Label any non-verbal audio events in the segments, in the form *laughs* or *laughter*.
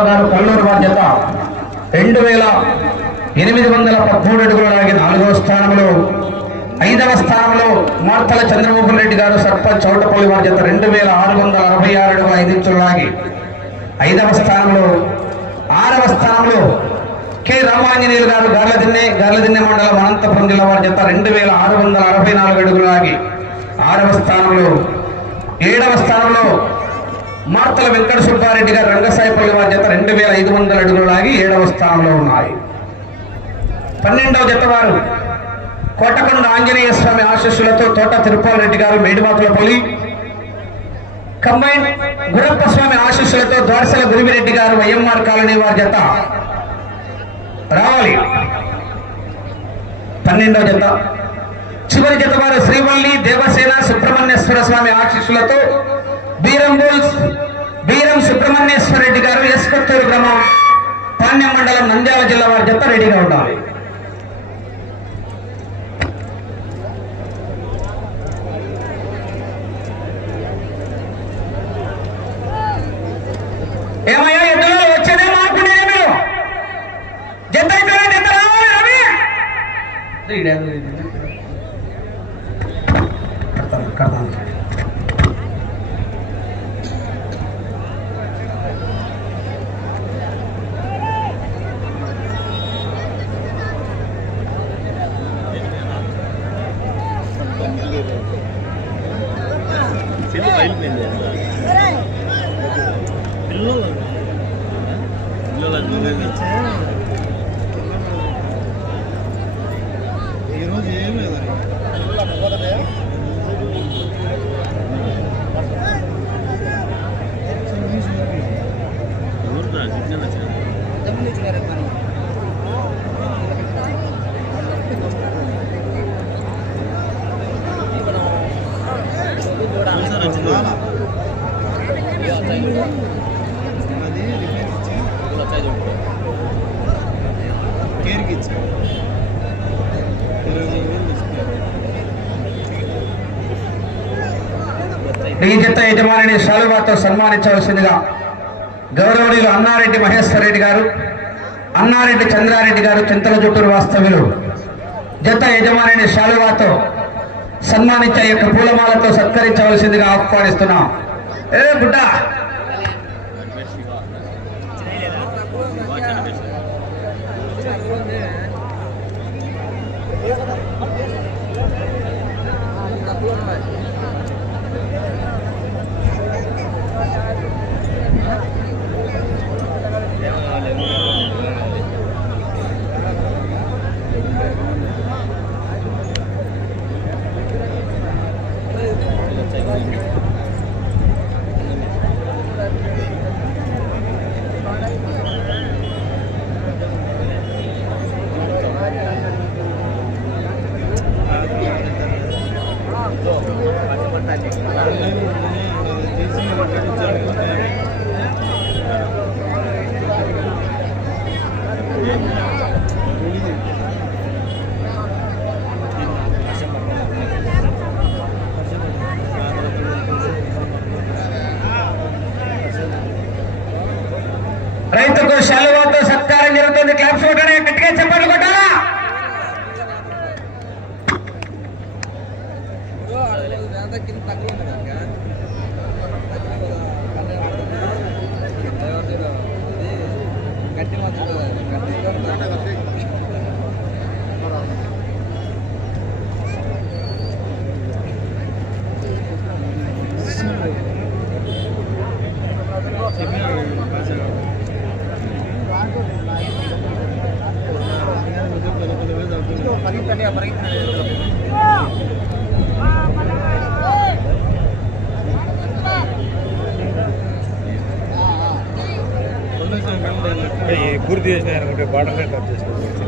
గారు బాధ్యత. రెండు వేల ఎనిమిది వందల పదమూడు అడుగుల అలాగే నాలుగవ స్థానంలో ఐదవ స్థానంలో మార్తల చంద్రబాబు రెడ్డి గారు సర్పంచ్ చౌటపల్లి బాధ్యత రెండు వేల ఆరు వందల అరవై ఆరు అడుగుల ఐదు ఇంచుల లాగి ఐదవ స్థానంలో ఆరవ స్థానంలో కె రామాంజనేయులు గారు గార్లదిన్నె గార్లదిన్నె మండలం అనంతపురం జిల్లా బాధ్యత జత రెండు వేల ఆరు వందల అరవై నాలుగు అడుగులాగి ఆరవ స్థానంలో ఏడవ స్థానంలో మార్తల వెంకట సుబ్బారెడ్డి గారు రంగసాయిపల్లి వారి జత రెండు వేల ఐదు వందల అడుగులు లాగి ఏడవ స్థానంలో ఉన్నాయి. పన్నెండవ జత వారు కోటకొండ ఆంజనేయ స్వామి ఆశీస్సులతో తోట తిరుపాల రెడ్డి గారు మేడిమాకులపల్లి కంబైన్ గురప్ప స్వామి ఆశీస్సులతో ద్వారసల గురిమిరెడ్డి గారు వైఎంఆర్ కాలనీ వారి జత రావాలి. పన్నెండవ జత. చివరి జత వారు శ్రీవల్లి దేవసేన సుబ్రహ్మణ్యేశ్వర స్వామి ఆశీస్సులతో బీరం బోల్స్ బీరం సుబ్రహ్మణ్యేశ్వర రెడ్డి గారు ఎస్కత్తూరు గ్రామం పాణ్యం మండలం నంద్యాల జిల్లా వారి జత రెడీగా ఉండాలి. ఏమయ్యా ఎద్దులో వచ్చేదే మీరు జత అయిపోయినా జత రావాలి రవి? కడతాను కడతాను. ఈరోజు ఏం ఈ జత యజమానిని శాలువాతో సన్మానించవలసిందిగా గౌరవనీయులు అన్నారెడ్డి మహేశ్వర్ రెడ్డి గారు అన్నారెడ్డి చంద్రారెడ్డి గారు చింతల జుట్టూరు వాస్తవ్యులు. జత యజమానిని శాలువాతో సన్మానించే యొక్క పూలమాలతో సత్కరించవలసిందిగా ఆహ్వానిస్తున్నాం. ఏ గుడ్డ ಅವರಿಗೂ ಶಾಲುವಂತೂ ಸತ್ಕಾರ ನಿರುತ್ತೆ ಒಂದು ಕ್ಲಾಪ್ಸ್ ಕೊಟ್ಟರೆ ಕಟ್ಟಿಗೆ ಚಪ್ಪಲು ಕೊಟ್ಟ ಅದಕ್ಕಿಂತ చేసిన అనుకుంటే బాటలే టచ్ చేసుకోవచ్చు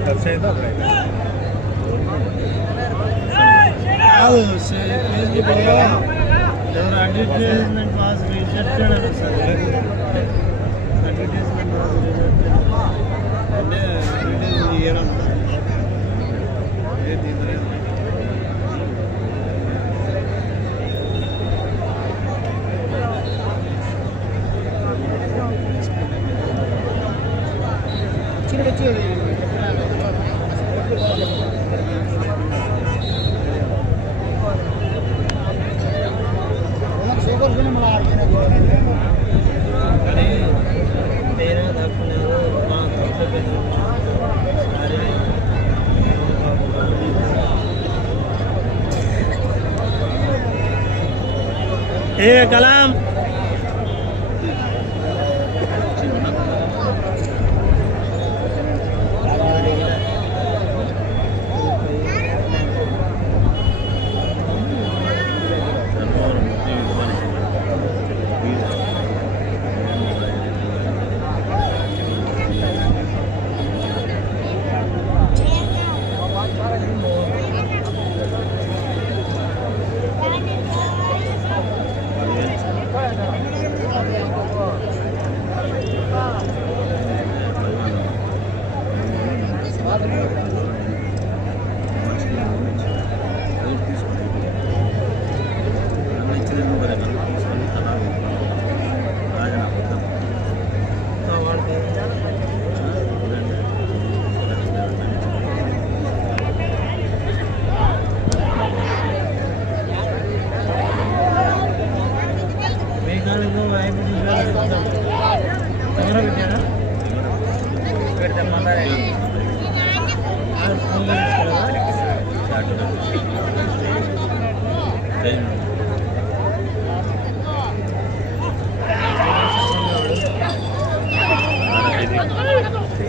వాటర్ లైన్ ఎప్పుడు టచ్ అయిందో అప్పుడు అయింది. కాదు ఫేస్బుక్లో ఎవరు అడ్వర్టైజ్మెంట్ పాస్ రిజెక్టెడ్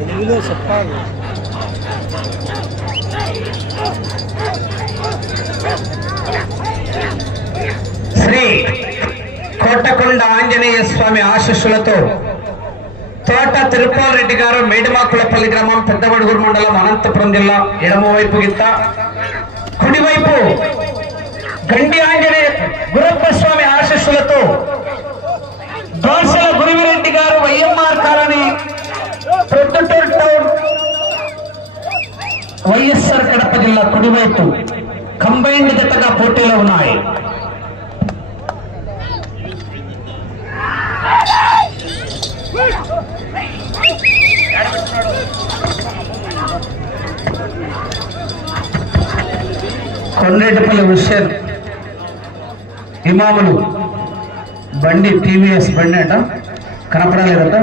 తెలుగులో చెప్పాలి. శ్రీ కోటకొండ ఆంజనేయ స్వామి ఆశీస్సులతో తోట తిరుపాల్ రెడ్డి గారు మేడిమాకులపల్లి గ్రామం పెద్దవడుగురు మండలం అనంతపురం జిల్లా ఎడమవైపు గిత్త. కుడివైపు గండి ఆంజనేయ గురప్ప స్వామి ఆశీస్సులతో దోసల గురువిరెడ్డి గారు వైఎంఆర్ కాలనీ కడప జిల్లా కుడివైపు కంబైన్డ్ జతగా పోటీలో ఉన్నాయి. కొన్నేటిపల్లి హుస్సేన్ ఇమాములు బండి టీవీఎస్ బండి అంట. కనపడలేదట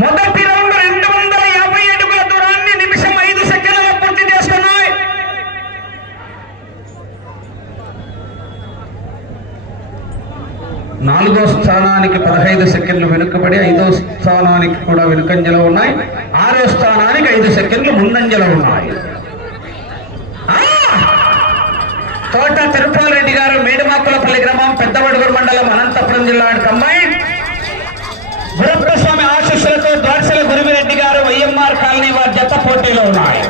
మొదటి రౌండ్ రెండు వందల యాభై అడుగుల దూరాన్ని నిమిషం ఐదు సెకండ్లలో పూర్తి చేస్తున్నాయి నాలుగో స్థానానికి పదహైదు సెకండ్లు వెనుకబడి ఐదో స్థానానికి కూడా వెనుకంజలో ఉన్నాయి. ఆరో స్థానానికి ఐదు సెకండ్లు ముందంజలో ఉన్నాయి. తోట తిరుపాల్ రెడ్డి గారు మేడిమాకులపల్లి గ్రామం పెద్దవడుగురు మండలం అనంతపురం జిల్లా కంబైన్. గురప్పస్వామి ఆశీస్సులతో ద్వారసల గురువిరెడ్డి గారు వైఎంఆర్ కాలనీ వారి జత పోటీలో ఉన్నాయి.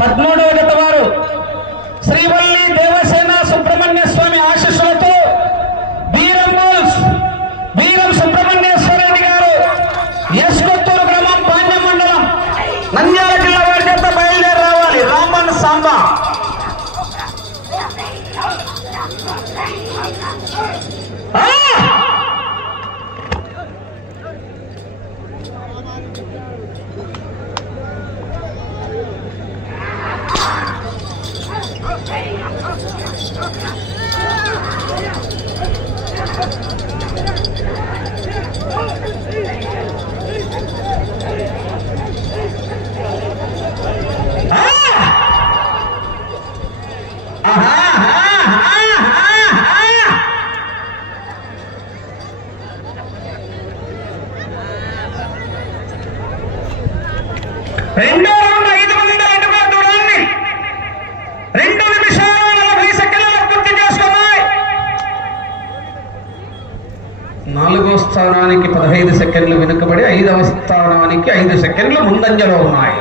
పదమూడవ జత వారు శ్రీవల్లి దేవసేన సుబ్రహ్మణ్య స్వామి ఆశీస్సులతో వీరం బోల్స్ వీరం సుబ్రహ్మణ్యేశ్వర రెడ్డి గారు ఎస్ కొత్తూరు గ్రామం పాండ్య మండలం నంద్యాల జిల్లా వారి చేత బయలుదేరి రావాలి రామన్ సాంబా ఆ! రెండో రౌండ్ ఐదు వందల అడుగుల దూరాన్ని రెండు నిమిషాల నలభై సెకండ్లలో పూర్తి చేసుకోవాలి నాలుగో స్థానానికి పదహైదు సెకండ్లు వెనుకబడి ఐదవ స్థానానికి ఐదు సెకండ్లు ముందంజలో ఉన్నాయి.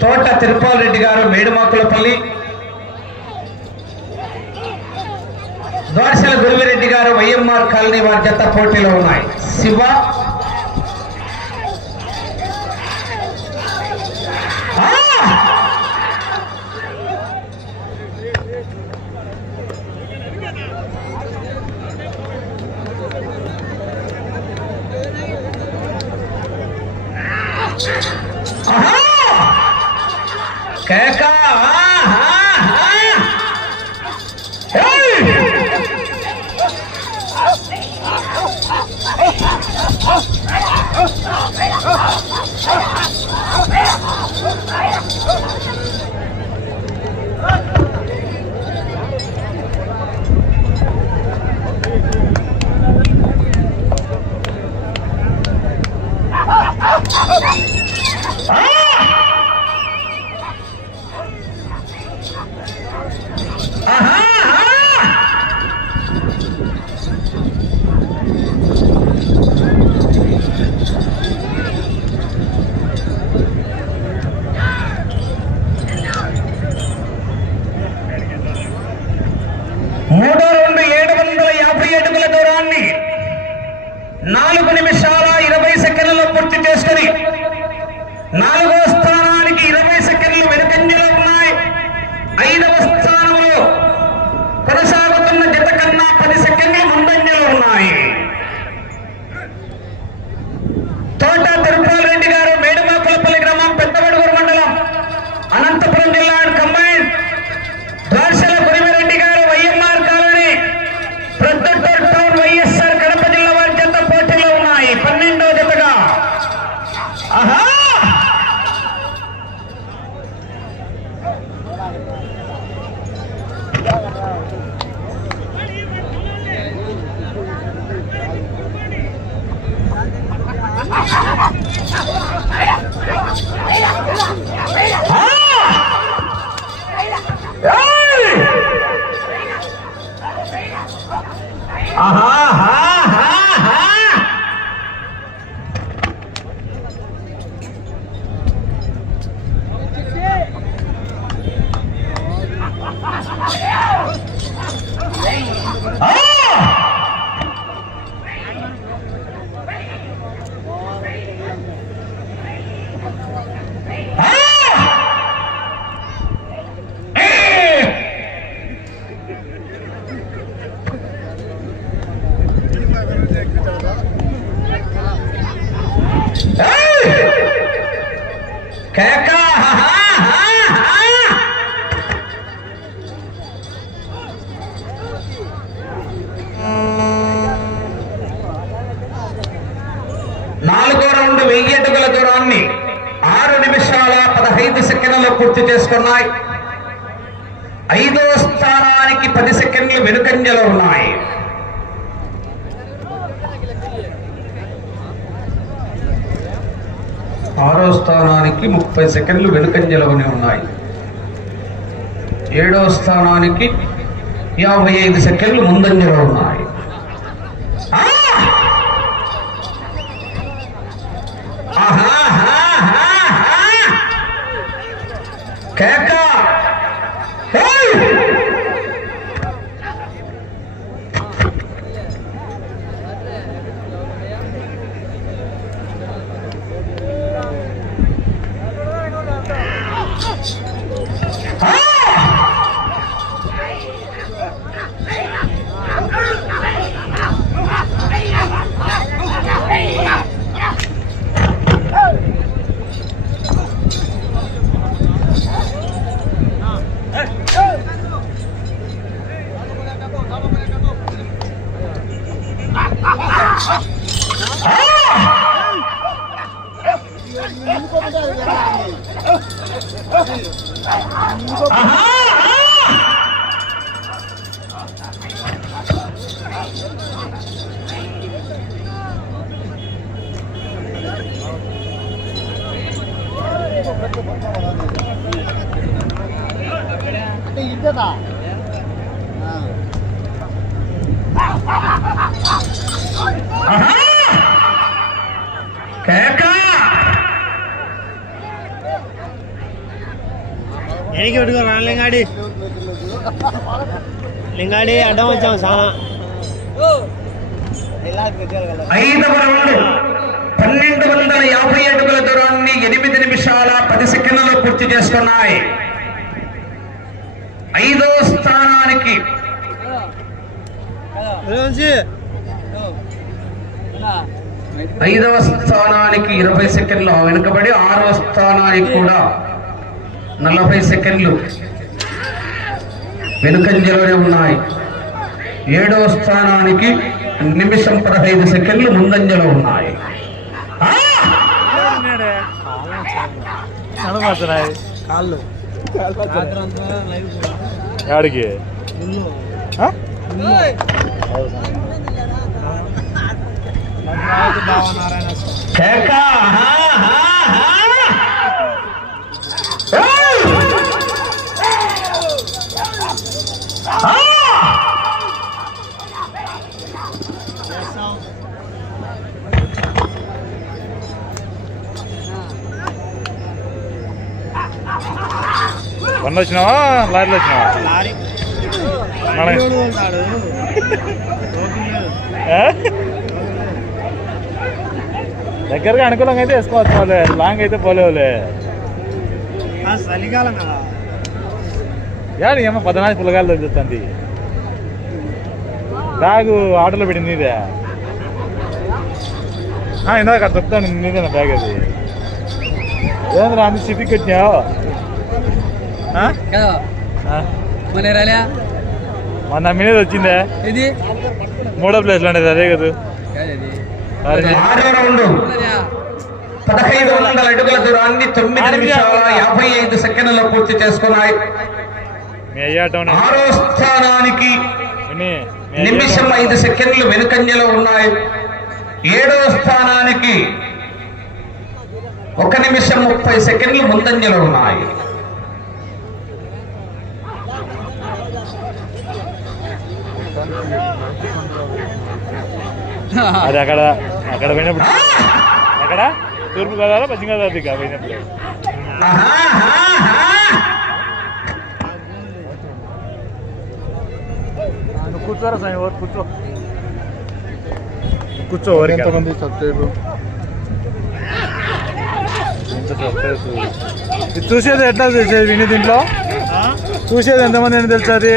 తోట తిరుపాల్ రెడ్డి గారు మేడుమాకులపల్లి. ద్వారశల గురువి గారు వైఎంఆర్ కాలనీ వారి జత పోటీలో ఉన్నాయి శివ ఆ! Shut! నాలుగు నిమిషాల ఇరవై సెకండ్లలో పూర్తి చేసుకుని నాలుగో స్థానం ఐదు సెకండ్లలో పూర్తి చేసుకున్నాయి. ఐదో స్థానానికి పది సెకండ్లు వెనుకంజలో ఉన్నాయి. ఆరో స్థానానికి ముప్పై సెకండ్లు వెనుకంజలోనే ఉన్నాయి. ఏడో స్థానానికి యాభై ఐదు సెకండ్లు ముందంజలో ఉన్నాయి. Queca! లింగాడి అడ్డం వచ్చాం చాలా ఐదవ రౌండ్ పన్నెండు వందల యాభై అడుగుల దూరాన్ని ఎనిమిది నిమిషాల పది సెకండ్లలో పూర్తి చేసుకున్నాయి ఐదో స్థానానికి ఐదవ స్థానానికి ఇరవై సెకండ్లు వెనుకబడి ఆరవ స్థానానికి కూడా నలభై సెకండ్లు. వెనుకంజలోనే ఉన్నాయి. ఏడవ స్థానానికి నిమిషం పదహైదు సెకండ్లు ముందంజలో ఉన్నాయి. ఆడికి బండి వచ్చినావా? లారీలో వచ్చినావా? దగ్గరగా అనుకూలంగా అయితే వేసుకోవచ్చు వాళ్ళే లాంగ్ అయితే పోలేవులే. చలికాలం కదా. యాడు ఏమో పద్నాలుగు పిల్లగాలు తగ్గుతుంది. బ్యాగ్ ఆటోలో పెట్టింది నీదే. ఆ, ఇందాక చెప్తాను నీదేనా బ్యాగ్ అది? ఏంద్రా అన్ని సిటీకి కట్టినావు? మన రాలే. మన నమ్మినేది వచ్చిందే. ఇది? మూడో ప్లేస్లో ఉండేది అదే కదా. పదహైదు వందల అడుగుల దూరాన్ని తొమ్మిది నిమిషాల యాభై ఐదు సెకండ్లలో పూర్తి చేసుకున్నాయి. ఆరో స్థానానికి నిమిషం ఐదు సెకండ్లు వెనుకంజలో ఉన్నాయి. ఏడవ స్థానానికి ఒక నిమిషం ముప్పై సెకండ్లు ముందంజలో ఉన్నాయి. *laughs* అది అక్కడ అక్కడ పోయినప్పుడు. అక్కడ తూర్పు గోదావరి పశ్చిమ గోదావరి పోయినప్పుడు కూర్చోరా సాయి ఓరు కూర్చో. కూర్చో ఎంతమంది. ఇది చూసేది ఎట్లా చూసేది విని దీంట్లో? చూసేది ఎంతమంది అని తెలుసు అది?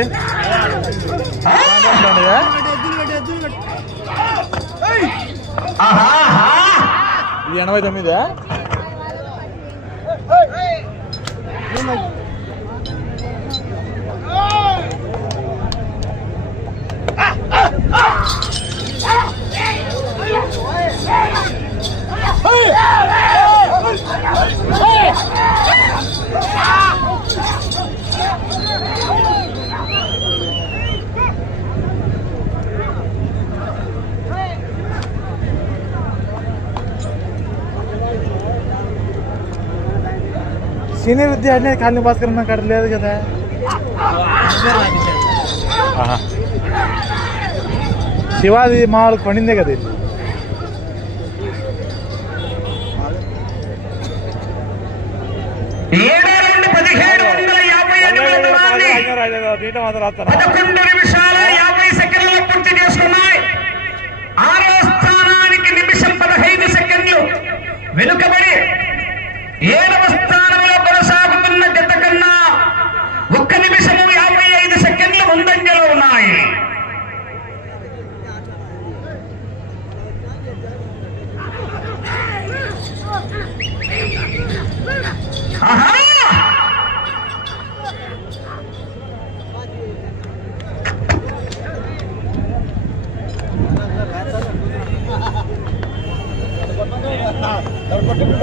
ఇది ఎనభై తొమ్మిది? సీనియర్ విద్య అనేది కాలనీ భాస్కర్ నాకు అక్కడ లేదు కదా. శివాజీ మామూలు పండిందే కదా ఇది. పదకొండు నిమిషాల యాభై సెకండ్లలో పూర్తి చేసుకున్నాయి. ఆరో స్థానానికి నిమిషం పదహైదు సెకండ్లు. వెనుకబడి ఏడవ స్థానంలో కొనసాగుతున్న జత కన్నా ఒక్క నిమిషము యాభై ఐదు సెకండ్లు ముందంజలో ఉన్నాయి ఆహా కేక ఆహా, ఆహా. ఏయ్!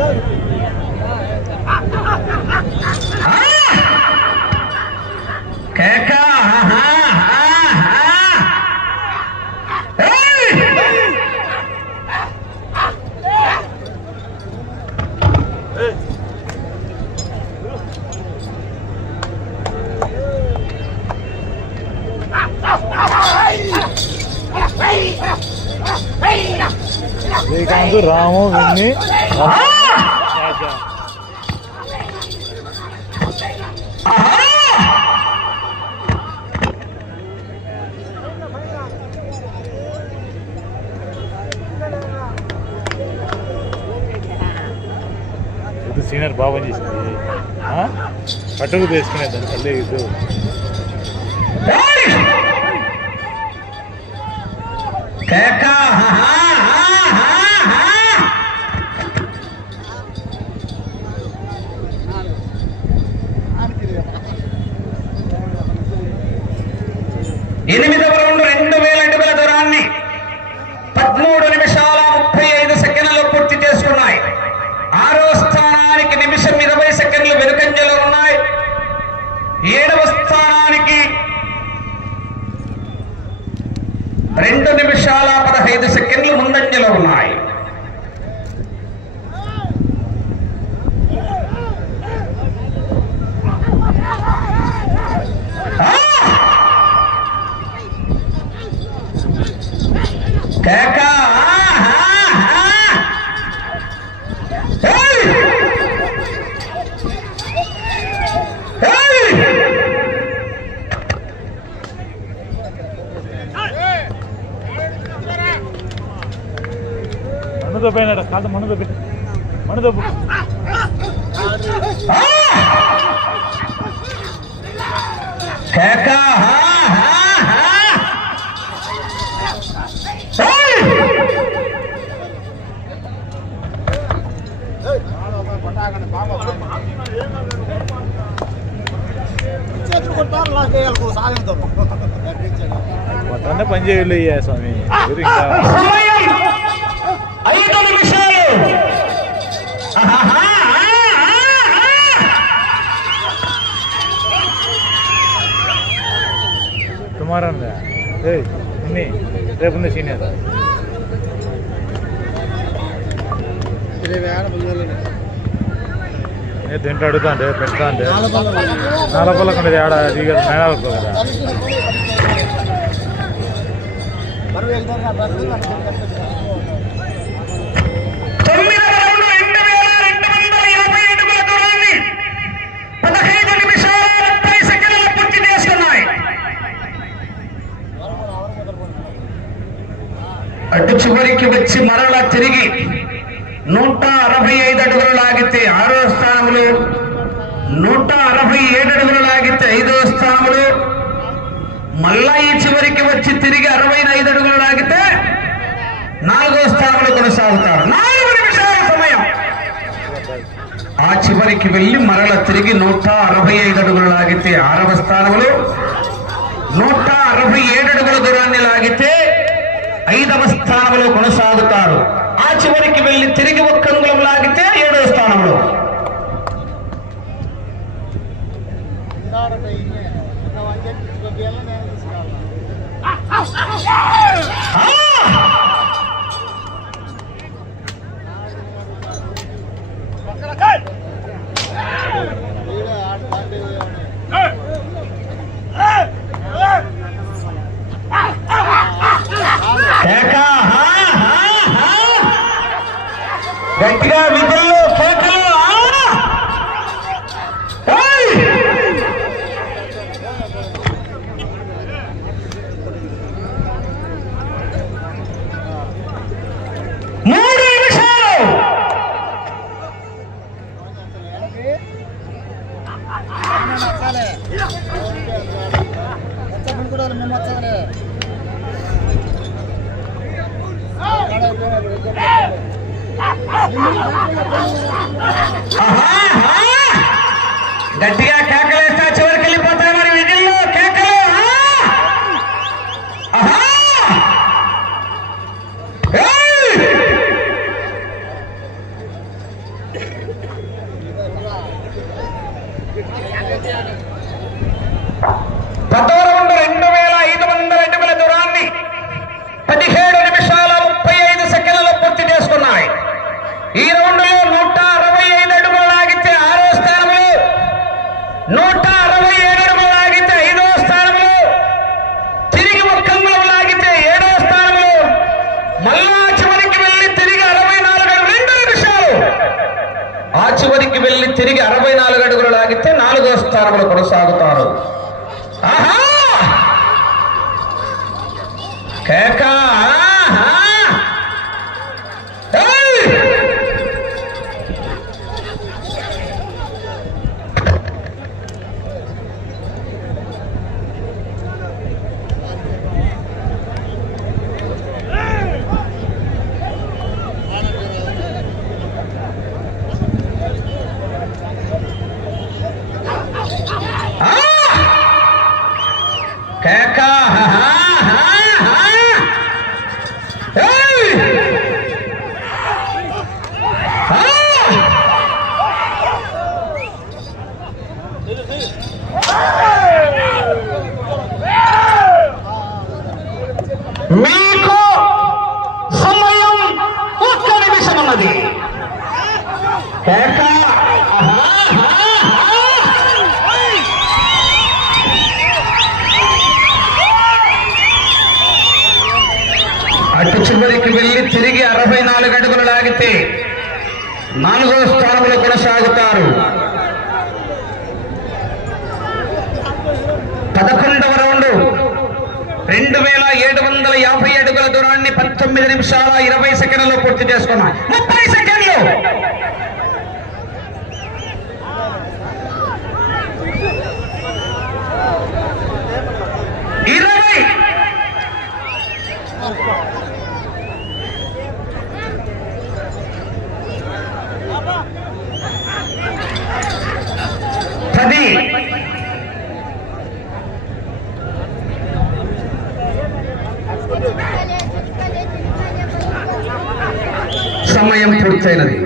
శ్రీకాంత్ రాము విన్ని. పట్టుకు తీసుకునే దాని తల్లి ఇది. ఎనిమిదవ రౌండ్ రెండు వేల అడుగుల దూరాన్ని పదమూడు నిమిషాల ముప్పై ఐదు సెకండ్లు పూర్తి చేసుకున్నాయి ఆరో స్థానానికి నిమిషం ఇరవై సెకండ్లు వెనుకంజలో ఉన్నాయి ఏడవ స్థానానికి రెండు నిమిషాల పదహైదు సెకండ్లు ముందంజలో காலத்தை மனு தப்பு மனு இல்லையா சுவாமி. కుమారన్ ఏయ్ ఉన్ని రేపు ఉంది సీనియర్ నేను దీంట్లో అడుగుతా అంటే పెడతా అంటే నాలుగు పళ్ళకు ఉండేది ఆడ దిగదు మేడాలకు కదా తొమ్మిదవ చివరికి వచ్చి మరలా తిరిగి నూట అరవై ఐదు అడుగులు లాగితే ఆరో స్థానంలో నూట అరవై ఏడు అడుగులు లాగితే ఐదో స్థానంలో మళ్ళా ఈ చివరికి వచ్చి తిరిగి అరవై ఐదు అడుగులు లాగితే నాలుగో స్థానంలో కొనసాగుతారు. నాలుగు నిమిషాల సమయం. ఆ చివరికి వెళ్ళి మరల తిరిగి నూట అరవై ఐదు అడుగులు లాగితే ఆరవ స్థానంలో నూట అరవై ఏడు అడుగుల దూరాన్ని లాగితే ఐదవ స్థానంలో కొనసాగుతారు ఆ చివరికి వెళ్ళి తిరిగి ఒక్కంగులం లాగితే ఏడవ స్థానంలో ఆ! हाँ, हाँ। गटिया क्या करे Okay? యాభై అడుగుల దూరాన్ని పంతొమ్మిది నిమిషాల ఇరవై సెకండ్లో పూర్తి చేసుకున్నాం సమన్వయం పూర్తయినది.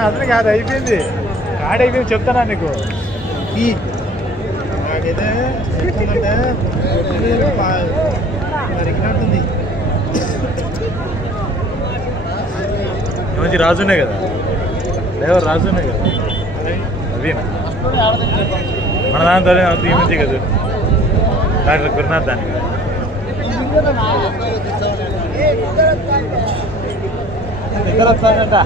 అతను కాదు అయిపోయింది. కాడు అయిపోయింది చెప్తానా నీకు? నాకైతే మంచి రాజునే కదా? లేవర్ రాజునే కదా? అదేనా మన దాని ద్వారా ఈ మంచి కదా డాక్టర్ గురునాథ్ దాన్ని దగ్గర వస్తానంట